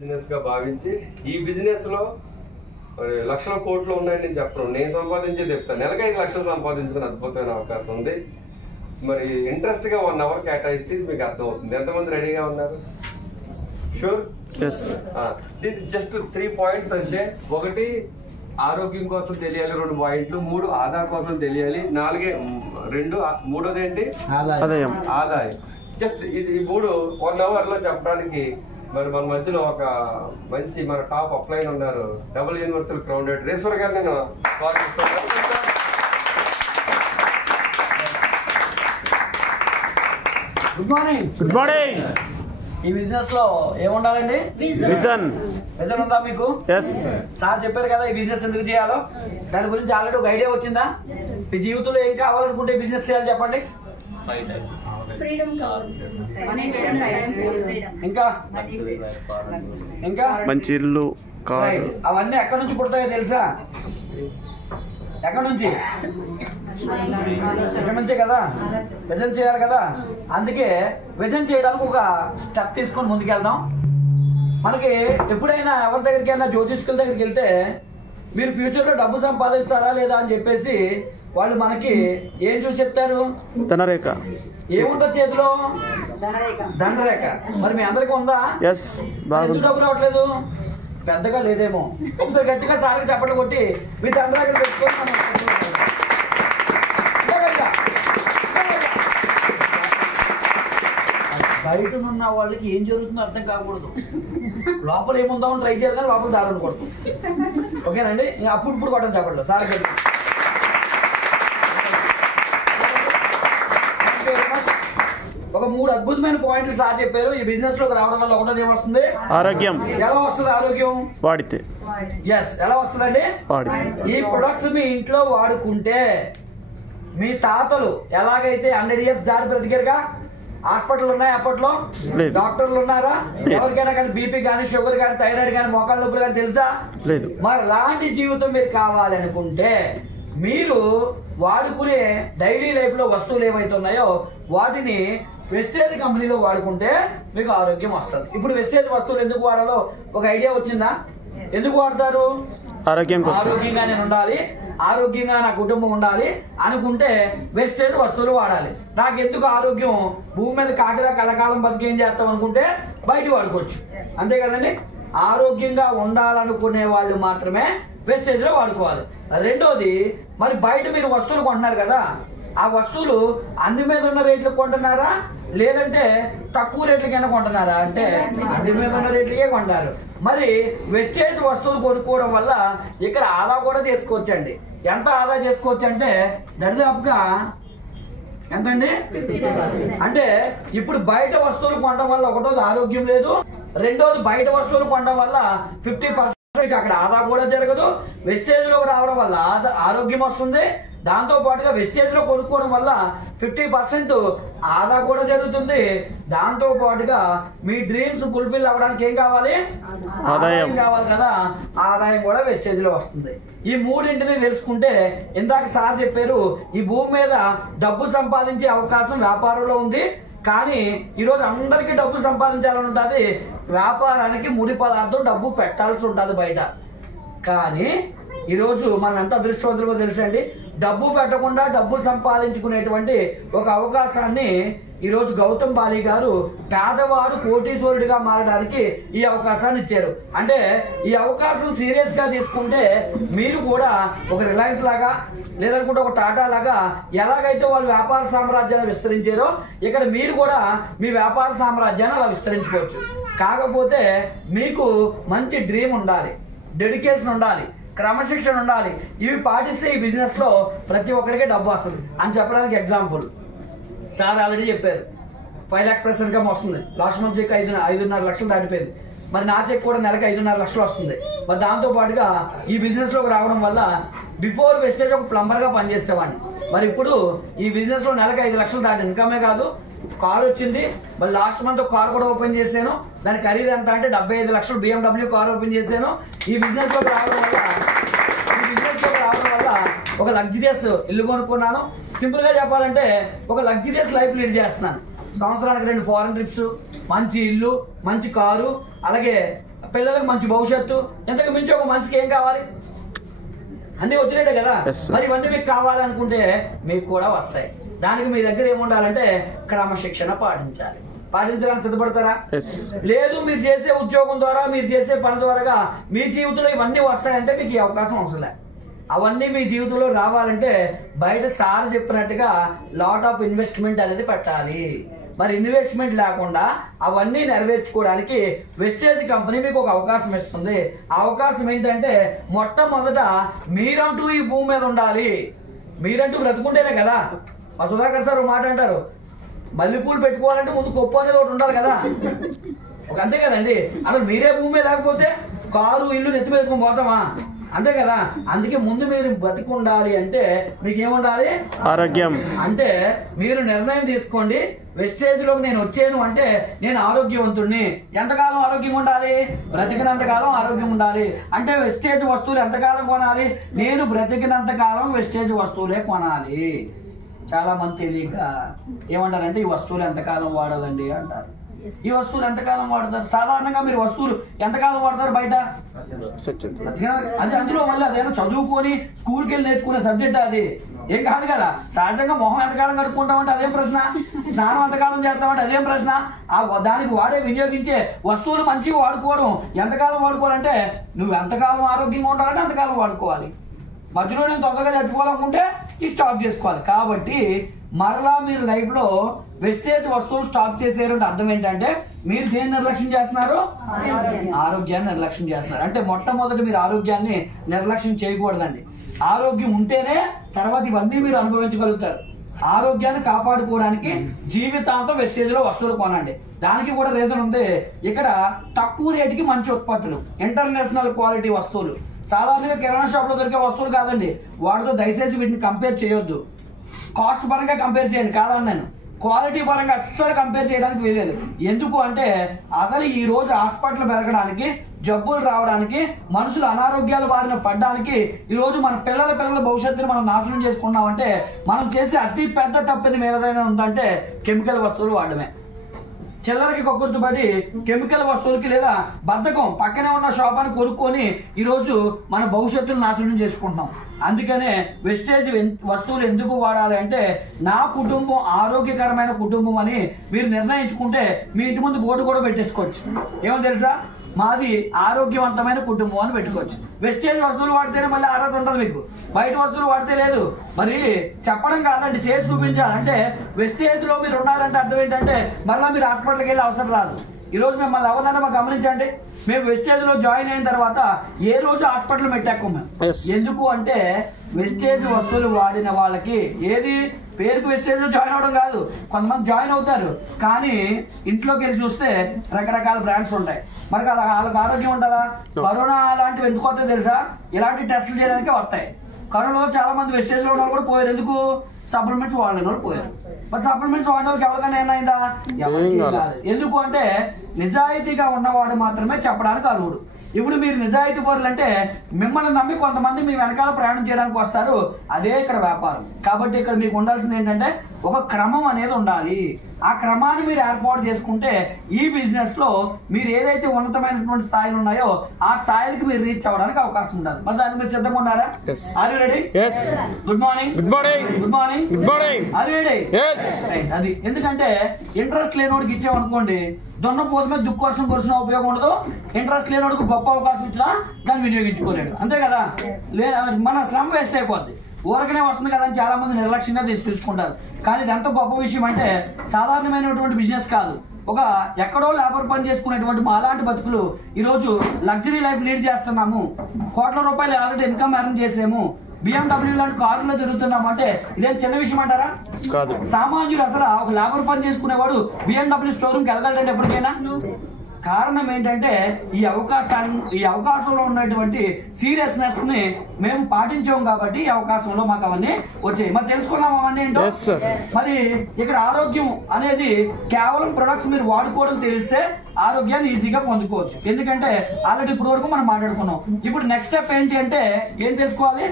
Business గా భావించి ఈ బిజినెస్ లో లక్షల కోట్లు ఉన్నాయని నేను చెప్పను, నేను సంపాదించేది చెప్తాను. నెలకు 5 లక్షలు సంపాదించుకునే అద్భుతమైన అవకాశం ఉంది. మరి ఇంట్రెస్ట్ గా 1 అవర్ కేటాయిస్తే మీకు అర్థమవుతుంది. ఎంతమంది రెడీగా ఉన్నారు? షూర్? జస్ట్ 3 పాయింట్స్ అంటే, 1 ఆరోగ్యం కోసం తెలియాలి, 2 పాయింట్లు, 3 ఆదాయం కోసం తెలియాలి, 2 మూడోది ఏంటి? ఆదాయం. జస్ట్ ఇది 3 1 అవర్ లో చెప్పడానికి మరి మన మధ్యలో ఒక మంచి మన టాప్ అప్లైన్ ఉన్నారు, డబుల్ యూనివర్సల్ క్రౌడెడ్ రేశ్వర్ గారు. నేను స్వాగతిస్తాను. Good morning. Good morning. ఈ బిజినెస్ లో ఏముండాలండి? విజన్. విజన్ ఉందా మీకు? ఎస్. సార్ చెప్పారు కదా ఈ బిజినెస్ ఎందుకు చేయాలో, దాని గురించి ఆల్రెడీ ఒక ఐడియా వచ్చిందా? మీ జీవితంలో ఏం కావాలనుకుంటే బిజినెస్ చేయాలి చెప్పండి. ఇంకా ఇంకా మంచి ఇల్లు, కారు. అవన్నీ ఎక్కడి నుంచి పుడతాయో తెలుసా? ఎక్కడి నుంచి? ఎక్కడి నుంచే కదా విజన్ చేయాలి కదా. అందుకే విజన్ చేయడానికి ఒక స్టెప్ తీసుకొని ముందుకెళ్దాం. మనకి ఎప్పుడైనా ఎవరి దగ్గరికి అయినా జ్యోతిష్కుల దగ్గరికి వెళ్తే మీరు ఫ్యూచర్ లో డబ్బు సంపాదిస్తారా లేదా అని చెప్పేసి వాళ్ళు మనకి ఏం చూసి చెప్తారు? ధనరేఖ. ఏముంటుంది చేతిలో? ధనరేఖ. మరి మీ అందరికీ ఉందా? ఎందుకు డబ్బు రావట్లేదు? పెద్దగా లేదేమో. ఒకసారి గట్టిగా సార్కి చప్పట్లు కొట్టి మీ ధనరేఖ పెట్టుకొని బయట ఉన్న వాళ్ళకి ఏం జరుగుతుందో అర్థం కాకూడదు. లోపల ఏముందో ట్రై చేయాలి కానీ లోపల దారి ఉండకూడదు. ఓకేనండి? అప్పుడు కొట్టండి చెప్పండి సార్. ఒక 3 అద్భుతమైన పాయింట్లు సార్ చెప్పారు. ఈ బిజినెస్ లోకి రావడం వల్ల ఒకటోది ఏమొస్తుంది? ఆరోగ్యం. ఎలా వస్తుంది ఆరోగ్యం? వాడితే. ఎస్. ఎలా వస్తుందండి? ఈ ప్రొడక్ట్స్ మీ ఇంట్లో వాడుకుంటే మీ తాతలు ఎలాగైతే 100 years దాటి బ్రతికారుగా, హాస్పిటల్ ఉన్నాయి అప్పట్లో, డాక్టర్లు ఉన్నారా? ఎవరికైనా కానీ బీపీ కానీ షుగర్ కానీ థైరాయిడ్ కానీ మోకాళ్ళ నొప్పులు కానీ తెలుసా? మరి అలాంటి జీవితం మీరు కావాలనుకుంటే మీరు వాడుకునే డైలీ లైఫ్ లో వస్తువులు ఏవైతే ఉన్నాయో వాటిని వెస్టేజ్ కంపెనీలో వాడుకుంటే మీకు ఆరోగ్యం వస్తుంది. ఇప్పుడు వెస్టేజ్ వస్తువులు ఎందుకు వాడాలో ఒక ఐడియా వచ్చిందా? ఎందుకు వాడతారు? ఆరోగ్యంగా నేను ఉండాలి, ఆరోగ్యంగా నా కుటుంబం ఉండాలి అనుకుంటే వెస్టేజ్ వస్తువులు వాడాలి. నాకెందుకు ఆరోగ్యం, భూమి మీద కాకిలా కలకాలం బతికేం చేస్తాం అనుకుంటే బయట వాడుకోవచ్చు. అంతే కదండి? ఆరోగ్యంగా ఉండాలనుకునే వాళ్ళు మాత్రమే వెస్టేజ్ లో వాడుకోవాలి. రెండోది, మరి బయట మీరు వస్తువులు కొంటున్నారు కదా, ఆ వస్తువులు అందు మీద ఉన్న రేట్లు కొంటున్నారా లేదంటే తక్కువ రేట్లకైనా కొంటున్నారా అంటే అందు మీద ఉన్న రేట్లకే కొంటారు. మరి వెస్టేజ్ వస్తువులు కొనుక్కోవడం వల్ల ఇక్కడ ఆదా కూడా చేసుకోవచ్చండి. ఎంత ఆదా చేసుకోవచ్చు అంటే దరిదాపుగా ఎంతండి? అంటే ఇప్పుడు బయట వస్తువులు కొనడం వల్ల ఒకటోది ఆరోగ్యం లేదు, రెండోది బయట వస్తువులు కొనడం వల్ల 50% అక్కడ ఆదా కూడా జరగదు. వెస్టేజ్ లో రావడం వల్ల ఆరోగ్యం వస్తుంది, దాంతో పాటుగా వెస్టేజ్ లో కొనుక్కోవడం వల్ల 50% ఆదా కూడా జరుగుతుంది. దాంతో పాటుగా మీ డ్రీమ్స్ ఫుల్ఫిల్ అవ్వడానికి ఏం కావాలి? ఆదాయం కావాలి కదా. ఆదాయం కూడా వెస్టేజ్ లో వస్తుంది. ఈ మూడింటిని తెలుసుకుంటే, ఇందాక సార్ చెప్పారు ఈ భూమి మీద డబ్బు సంపాదించే అవకాశం వ్యాపారంలో ఉంది. కానీ ఈరోజు అందరికీ డబ్బు సంపాదించాలని ఉంటుంది. వ్యాపారానికి ముడి పదార్థం డబ్బు పెట్టాల్సి ఉంటుంది బయట. కానీ ఈరోజు మనం ఎంత అదృష్టవంతులో తెలుసండి, డబ్బు పెట్టకుండా డబ్బు సంపాదించుకునేటువంటి ఒక అవకాశాన్ని ఈరోజు గౌతమ్ బాలి గారు పేదవాడు కోటీశ్వరుడిగా మారడానికి ఈ అవకాశాన్ని ఇచ్చారు. అంటే ఈ అవకాశం సీరియస్ గా తీసుకుంటే మీరు కూడా ఒక రిలయన్స్ లాగా లేదనుకుంటే ఒక టాటా లాగా ఎలాగైతే వాళ్ళు వ్యాపార సామ్రాజ్యాన్ని విస్తరించారో ఇక్కడ మీరు కూడా మీ వ్యాపార సామ్రాజ్యాన్ని అలా విస్తరించుకోవచ్చు. కాకపోతే మీకు మంచి డ్రీమ్ ఉండాలి, డెడికేషన్ ఉండాలి, క్రమశిక్షణ ఉండాలి. ఇవి పాటిస్తే ఈ బిజినెస్ లో ప్రతి ఒక్కరికి డబ్బు వస్తుంది అని చెప్పడానికి ఎగ్జాంపుల్ సార్ ఆల్రెడీ చెప్పారు. 5 lakhs ప్లస్ ఇన్కమ్ వస్తుంది. లాస్ట్ మంత్ చెక్ 5.5 లక్షలు దాటిపోయింది. మరి నా చెక్ కూడా నెలకు 5.5 లక్షలు వస్తుంది. మరి దాంతో పాటుగా ఈ బిజినెస్ లోకి రావడం వల్ల బిఫోర్ వెస్టేజ్ ఒక ప్లంబర్ గా పనిచేసేవాడిని. మరి ఇప్పుడు ఈ బిజినెస్ లో నెలకు 5 లక్షలు దాటి ఇన్కమే కాదు, కారు వచ్చింది. మరి లాస్ట్ మంత్ ఒక కారు కూడా ఓపెన్ చేశాను. దాని ఖరీదు ఎంత అంటే 75 లక్షలు BMW కారు ఓపెన్ చేశాను. ఈ బిజినెస్ లోకి రావడం వల్ల ఒక లగ్జరియస్ ఇల్లు కొనుక్కున్నాను. సింపుల్ గా చెప్పాలంటే ఒక లగ్జరియస్ లైఫ్ లీడ్ చేస్తున్నాను. సంవత్సరానికి 2 ఫారెన్ ట్రిప్స్, మంచి ఇల్లు, మంచి కారు, అలాగే పిల్లలకు మంచి భవిష్యత్తు, ఇంతకు మించి ఒక మనిషికి ఏం కావాలి? అన్ని వచ్చినట్టే కదా. మరి ఇవన్నీ మీకు కావాలనుకుంటే మీకు కూడా వస్తాయి. దానికి మీ దగ్గర ఏముండాలంటే క్రమశిక్షణ పాటించాలి. పాటించడానికి సిద్ధపడతారా? లేదు, మీరు చేసే ఉద్యోగం ద్వారా, మీరు చేసే పని ద్వారా మీ జీవితంలో ఇవన్నీ వస్తాయంటే మీకు ఈ అవకాశం అవసరం లేదు. అవన్నీ మీ జీవితంలో రావాలంటే బయట సార్ చెప్పినట్టుగా లాట్ ఆఫ్ ఇన్వెస్ట్మెంట్ అనేది పెట్టాలి. మరి ఇన్వెస్ట్మెంట్ లేకుండా అవన్నీ నెరవేర్చుకోవడానికి వెస్టేజ్ కంపెనీ మీకు ఒక అవకాశం ఇస్తుంది. ఆ అవకాశం ఏంటంటే మొట్టమొదట మీరంటూ ఈ భూమి మీద ఉండాలి. మీరంటూ బ్రతుకుంటేనే కదా. మా సుధాకర్ సార్ మాట అంటారు, మల్లెపూలు పెట్టుకోవాలంటే ముందు కొప్పు అనేది ఒకటి ఉండాలి కదా. అంతే కదండి. అసలు మీరే భూమి లేకపోతే కారు ఇల్లు నెత్తి మీద పోతామా? అంతే కదా. అందుకే ముందు మీరు బతికుండాలి అంటే మీకేముండాలి? ఆరోగ్యం. అంటే మీరు నిర్ణయం తీసుకోండి, వెస్టేజ్ లోకి నేను వచ్చాను అంటే నేను ఆరోగ్యవంతుడిని. ఎంతకాలం ఆరోగ్యం ఉండాలి? బ్రతికినంత కాలం ఆరోగ్యం ఉండాలి. అంటే వెస్టేజ్ వస్తువులు ఎంతకాలం కొనాలి? నేను బ్రతికినంత కాలం వెస్టేజ్ వస్తువులే కొనాలి. చాలా మంది తెలియక ఏమంటారంటే ఈ వస్తువులు ఎంతకాలం వాడాలండి అంటారు. ఈ వస్తువులు ఎంతకాలం వాడతారు? సాధారణంగా మీరు వస్తువులు ఎంతకాలం వాడతారు బయట? అది అందులో మళ్ళీ అదేనా చదువుకొని స్కూల్కి వెళ్ళి నేర్చుకునే సబ్జెక్ట్ అది ఏం కాదు కదా. సహజంగా మొహం ఎంతకాలం కడుక్కుంటామంటే అదేం ప్రశ్న, స్నానం ఎంతకాలం చేస్తామంటే అదేం ప్రశ్న. దానికి వినియోగించే వస్తువులు మంచిగా వాడుకోవడం ఎంతకాలం వాడుకోవాలంటే నువ్వు ఎంతకాలం ఆరోగ్యంగా ఉండాలంటే అంతకాలం వాడుకోవాలి. మధ్యలో నేను తొందరగా చచ్చిపోవాలనుకుంటే స్టాప్ చేసుకోవాలి. కాబట్టి మరలా మీరు లైఫ్ లో వెస్టేజ్ వస్తువులు స్టాప్ చేసేరంటే అర్థం ఏంటంటే మీరు దేన్ని నిర్లక్ష్యం చేస్తున్నారు? ఆరోగ్యాన్ని నిర్లక్ష్యం చేస్తున్నారు. అంటే మొట్టమొదటి మీరు ఆరోగ్యాన్ని నిర్లక్ష్యం చేయకూడదండి. ఆరోగ్యం ఉంటేనే తర్వాత ఇవన్నీ మీరు అనుభవించగలుగుతారు. ఆరోగ్యాన్ని కాపాడుకోవడానికి జీవితాంతం వెస్టేజ్ లో వస్తువులు కొనండి. దానికి కూడా రీజన్ ఉంది. ఇక్కడ తక్కువ రేటుకి మంచి ఉత్పత్తులు, ఇంటర్నేషనల్ క్వాలిటీ వస్తువులు. సాధారణంగా కిరాణా షాప్ లో దొరికే వస్తువులు కాదండి. వాటితో దయచేసి వీటిని కంపేర్ చేయొద్దు. కాస్ట్ పరంగా కంపేర్ చేయండి కాదని నేను, క్వాలిటీ పరంగా అస్సలు కంపేర్ చేయడానికి వీలేదు. ఎందుకు అంటే అసలు ఈ రోజు హాస్పిటల్ పెరగడానికి, జబ్బులు రావడానికి, మనుషులు అనారోగ్యాల బారిన పడడానికి ఈ రోజు మన పిల్లల భవిష్యత్తుని మనం నాశనం చేసుకున్నామంటే మనం చేసే అతి పెద్ద తప్పది ఏదైనా ఉందంటే కెమికల్ వస్తువులు వాడడమే. చిల్లరకి కొక్కుర్తుపడి కెమికల్ వస్తువులకి లేదా బద్ధకం పక్కనే ఉన్న షాప్ అని కొనుక్కొని ఈరోజు మన భవిష్యత్తును నాశనం చేసుకుంటున్నాం. అందుకనే వెస్టేజ్ వస్తువులు ఎందుకు వాడాలి అంటే నా కుటుంబం ఆరోగ్యకరమైన కుటుంబం అని మీరు నిర్ణయించుకుంటే మీ ఇంటి ముందు బోర్డు కూడా పెట్టేసుకోవచ్చు. ఏమో తెలుసా, మాది ఆరోగ్యవంతమైన కుటుంబం అని పెట్టుకోవచ్చు. వెస్టేజ్ వస్తువులు వాడితేనే మళ్ళీ అర్హత ఉంటుంది మీకు, బయట వస్తువులు వాడితే లేదు. మరి చెప్పడం కాదండి, చేసి చూపించాలి. అంటే వెస్టేజ్ లో మీరు ఉన్నారంటే అర్థం ఏంటంటే మళ్ళీ మీరు హాస్పిటల్కి వెళ్ళి అవసరం రాదు. ఈ రోజు మిమ్మల్ని ఎవరినైనా మాకు గమనించండి, మేము వెస్టేజ్ లో జాయిన్ అయిన తర్వాత ఏ రోజు హాస్పిటల్ పెట్టాము మేము. ఎందుకు అంటే వెస్టేజ్ వస్తువులు వాడిన వాళ్ళకి ఏది పేరుకు వెస్టేజ్ లో జాయిన్ అవడం కాదు, కొంతమంది జాయిన్ అవుతారు కానీ ఇంట్లోకి వెళ్ళి చూస్తే రకరకాల బ్రాండ్స్ ఉంటాయి. మరి వాళ్ళకి ఆరోగ్యం ఉంటుందా? కరోనా అలాంటివి ఎందుకు వస్తాయి తెలుసా? ఇలాంటి టెస్టులు చేయడానికే వస్తాయి. కరోనాలో చాలా మంది వెస్టేజ్ లో ఉన్న వాళ్ళు కూడా పోయారు. ఎందుకు? సప్లిమెంట్స్ వాడిన వాళ్ళు పోయారు. మరి సప్లిమెంట్స్ వాడిన వాళ్ళకి ఎవరికైనా ఏమైందా? ఎందుకు అంటే నిజాయితీగా ఉన్నవాడు మాత్రమే చెప్పడానికి అర్హుడు. ఇప్పుడు మీరు నిజాయితీ పరులు అంటే మిమ్మల్ని నమ్మి కొంతమంది మీ వెనకాల ప్రయాణం చేయడానికి వస్తారు. అదే ఇక్కడ వ్యాపారం. కాబట్టి ఇక్కడ మీకు ఉండాల్సింది ఏంటంటే ఒక క్రమం అనేది ఉండాలి. ఆ క్రమాన్ని మీరు ఏర్పాటు చేసుకుంటే ఈ బిజినెస్ లో మీరు ఏదైతే ఉన్నతమైనటువంటి స్థాయిలు ఉన్నాయో ఆ స్థాయికి మీరు రీచ్ అవ్వడానికి అవకాశం ఉంటుంది. మరి దానికి మీరు సిద్ధంగా ఉన్నారా? Are you ready? Good morning. Good morning. Good morning. Good morning. Are you ready? అది ఎందుకంటే ఇంట్రెస్ట్ లేనోడికి ఇచ్చామనుకోండి, దున్నపోతు మీద దుఃఖవర్షం కురిసిన ఉపయోగం ఉండదు. ఇంట్రెస్ట్ లేనోడికి గొప్ప అవకాశం ఇచ్చినా దాన్ని వినియోగించుకోలేడు. అంతే కదా. మన శ్రమ వేస్ట్ అయిపోద్ది. ఊరకనే వస్తుంది కదా అని చాలా మంది నిర్లక్ష్యంగా తీసుకుంటారు. కానీ ఇది ఎంత గొప్ప విషయం అంటే సాధారణమైనటువంటి బిజినెస్ కాదు. ఒక ఎక్కడో లేబర్ పని చేసుకునేటువంటి అలాంటి బతుకులు ఈరోజు లగ్జరీ లైఫ్ లీడ్ చేస్తున్నాము. కోట్ల రూపాయలు ఆల్రెడీ ఇన్కమ్ ఎర్న్ చేసాము. BMW లాంటి కార్డులో తిరుగుతున్నాము అంటే ఇదేం చిన్న విషయం అంటారా? కాదు. సామాన్యుడు అసలు ఒక లేబర్ పని చేసుకునేవాడు BMW స్టోర్ రూమ్కి వెళ్ళగలంటే ఎప్పటికైనా? కారణం ఏంటంటే ఈ అవకాశంలో ఉన్నటువంటి సీరియస్నెస్ ని మేము పాటించాం కాబట్టి ఈ అవకాశంలో మాకు అవన్నీ వచ్చాయి. మరి తెలుసుకున్నాం అవన్నీ ఏంటో. మరి ఇక్కడ ఆరోగ్యం అనేది కేవలం ప్రొడక్ట్స్ మీరు వాడుకోవడం తెలిస్తే ఆరోగ్యాన్ని ఈజీగా పొందుకోవచ్చు. ఎందుకంటే ఆల్రెడీ ఇప్పుడు వరకు మనం మాట్లాడుకున్నాం. ఇప్పుడు నెక్స్ట్ స్టెప్ ఏంటి అంటే ఏం తెలుసుకోవాలి?